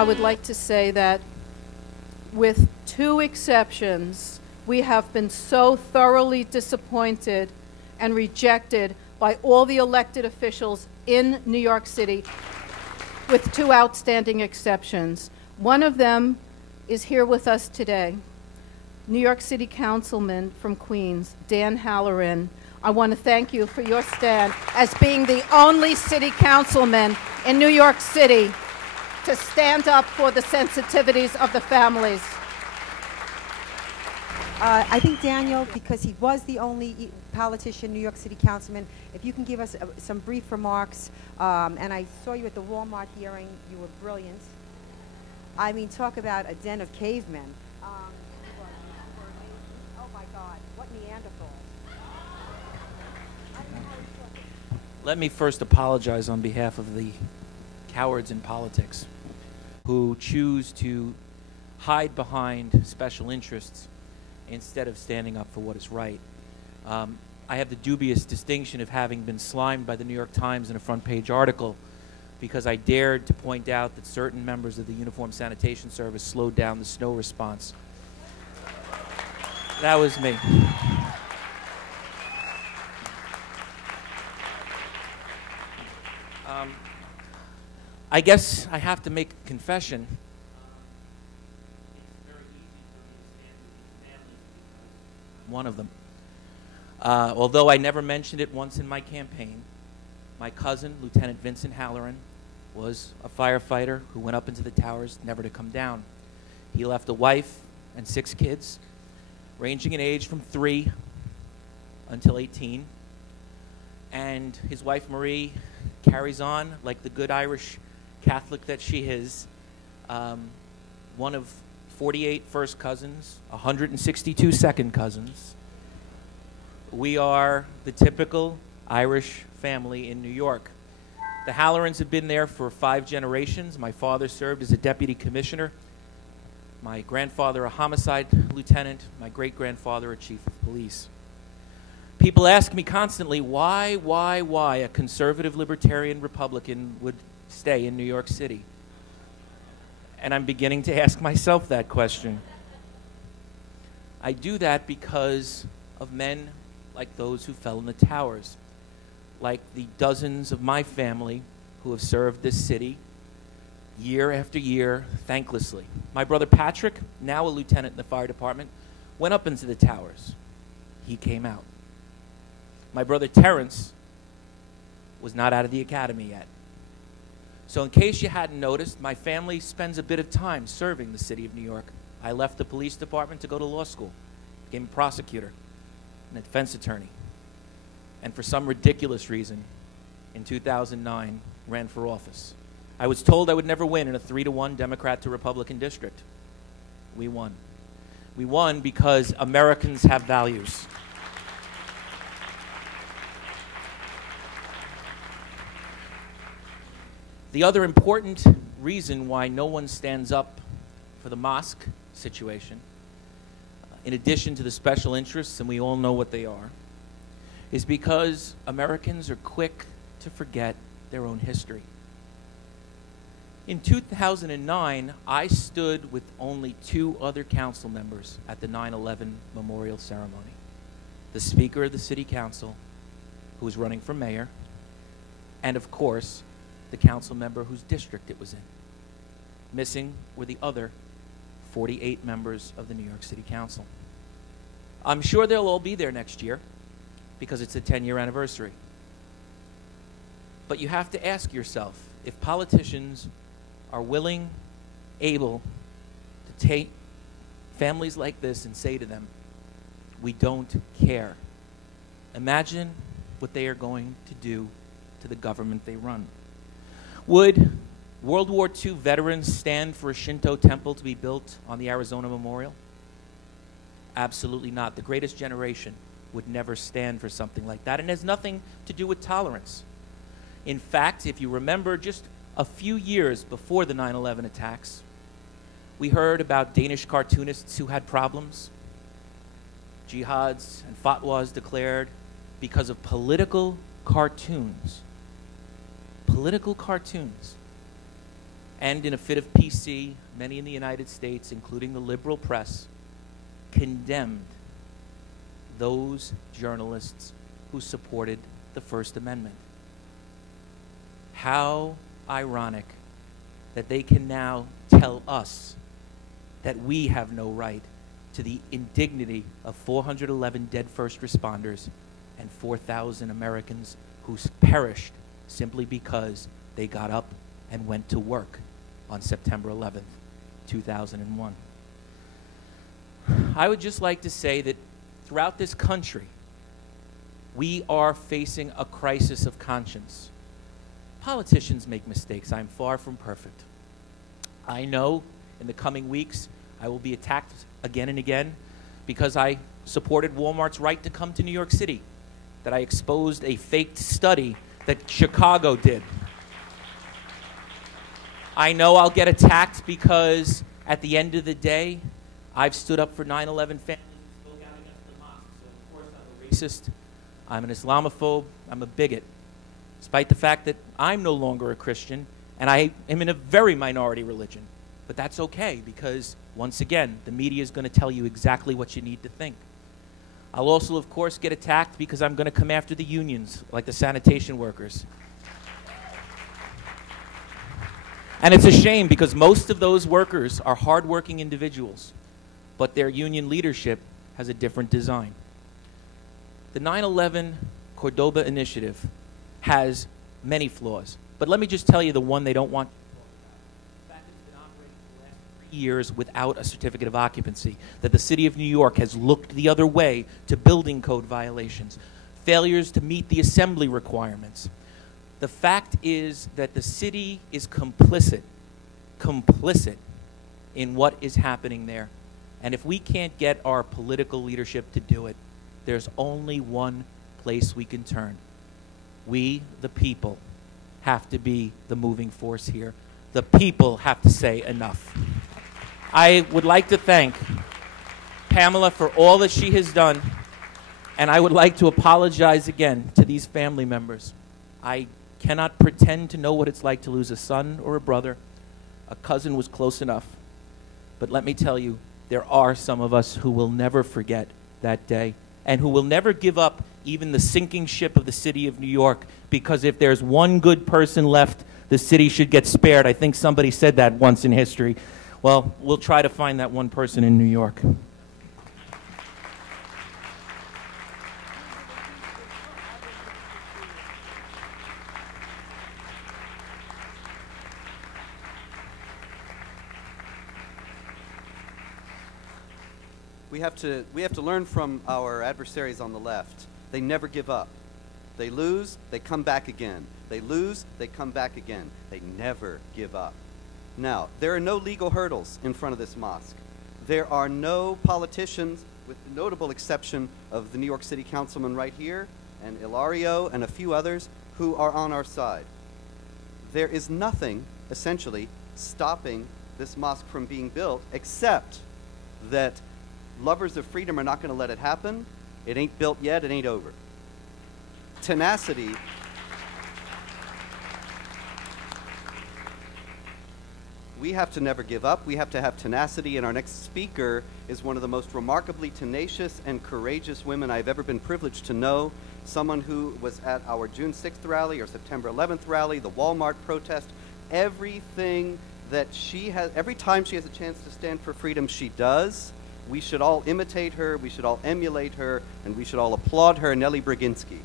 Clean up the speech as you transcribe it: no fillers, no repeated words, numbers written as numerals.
I would like to say that with two exceptions, we have been so thoroughly disappointed and rejected by all the elected officials in New York City, with two outstanding exceptions. One of them is here with us today. New York City Councilman from Queens, Dan Halloran. I want to thank you for your stand as being the only city councilman in New York City to stand up for the sensitivities of the families. I think Daniel, because he was the only politician, New York City Councilman, if you can give us some brief remarks. And I saw you at the Walmart hearing. You were brilliant. I mean, talk about a den of cavemen. You were amazing. Oh, my God. What Neanderthals. Let me first apologize on behalf of the cowards in politics who choose to hide behind special interests instead of standing up for what is right. I have the dubious distinction of having been slimed by the New York Times in a front page article because I dared to point out that certain members of the Uniform Sanitation Service slowed down the snow response. That was me. I guess I have to make a confession. It's very easy for me to stand with these families because I'm one of them. Although I never mentioned it once in my campaign, my cousin, Lieutenant Vincent Halloran, was a firefighter who went up into the towers never to come down. He left a wife and 6 kids, ranging in age from 3 until 18. And his wife, Marie, carries on like the good Irish Catholic that she is, one of 48 first cousins, 162 second cousins. We are the typical Irish family in New York. The Hallorans have been there for 5 generations. My father served as a deputy commissioner, my grandfather a homicide lieutenant, my great-grandfather a chief of police. People ask me constantly why a conservative libertarian Republican would stay in New York City. And I'm beginning to ask myself that question. I do that because of men like those who fell in the towers, like the dozens of my family who have served this city year after year thanklessly. My brother Patrick, now a lieutenant in the fire department, went up into the towers. He came out. My brother Terrence was not out of the academy yet. So in case you hadn't noticed, my family spends a bit of time serving the city of New York. I left the police department to go to law school, became a prosecutor and a defense attorney, and for some ridiculous reason, in 2009, ran for office. I was told I would never win in a 3-to-1 Democrat to Republican district. We won. We won because Americans have values. The other important reason why no one stands up for the mosque situation, in addition to the special interests, and we all know what they are, is because Americans are quick to forget their own history. In 2009, I stood with only 2 other council members at the 9/11 memorial ceremony. The Speaker of the City Council, who was running for mayor, and of course, the council member whose district it was in. Missing were the other 48 members of the New York City Council. I'm sure they'll all be there next year because it's a 10-year anniversary. But you have to ask yourself, if politicians are willing, able to take families like this and say to them, we don't care. Imagine what they are going to do to the government they run. Would World War II veterans stand for a Shinto temple to be built on the Arizona Memorial? Absolutely not. The greatest generation would never stand for something like that, and it has nothing to do with tolerance. In fact, if you remember, just a few years before the 9/11 attacks, we heard about Danish cartoonists who had problems, jihads and fatwas declared because of political cartoons. Political cartoons. and in a fit of PC, many in the United States, including the liberal press, condemned those journalists who supported the First Amendment. How ironic that they can now tell us that we have no right to the indignity of 411 dead first responders and 4,000 Americans who perished simply because they got up and went to work on September 11th, 2001. I would just like to say that throughout this country, we are facing a crisis of conscience. Politicians make mistakes. I'm far from perfect. I know in the coming weeks I will be attacked again and again because I supported Walmart's right to come to New York City, that I exposed a faked study that Chicago did. I know I'll get attacked because at the end of the day, I've stood up for 9/11 families and spoke out against the mosque. So of course I'm a racist, I'm an Islamophobe, I'm a bigot, despite the fact that I'm no longer a Christian and I am in a very minority religion. But that's okay because, once again, the media is going to tell you exactly what you need to think. I'll also, of course, get attacked because I'm going to come after the unions, like the sanitation workers. And it's a shame because most of those workers are hardworking individuals, but their union leadership has a different design. The 9/11 Cordoba initiative has many flaws, but let me just tell you the one they don't want to talk about. The fact that it's been operating for the last 3 years without a certificate of occupancy, that the city of New York has looked the other way to building code violations, failures to meet the assembly requirements. The fact is that the city is complicit in what is happening there. And if we can't get our political leadership to do it, there's only one place we can turn. We, the people, have to be the moving force here. The people have to say enough. I would like to thank Pamela for all that she has done, and I would like to apologize again to these family members. I cannot pretend to know what it's like to lose a son or a brother. A cousin was close enough. But let me tell you, there are some of us who will never forget that day and who will never give up even the sinking ship of the city of New York, because if there's one good person left, the city should get spared. I think somebody said that once in history. Well, we'll try to find that one person in New York. We have to learn from our adversaries on the left. They never give up. They lose, they come back again. They lose, they come back again. They never give up. Now, there are no legal hurdles in front of this mosque. There are no politicians, with the notable exception of the New York City Councilman right here, and Ilario and a few others, who are on our side. There is nothing, essentially, stopping this mosque from being built, except that lovers of freedom are not going to let it happen. It ain't built yet, it ain't over. Tenacity. We have to never give up. We have to have tenacity, and our next speaker is one of the most remarkably tenacious and courageous women I've ever been privileged to know. Someone who was at our June 6th rally or September 11th rally, the Walmart protest, everything that she has, every time she has a chance to stand for freedom, she does. We should all imitate her, we should all emulate her, and we should all applaud her. Nellie Brzezinski.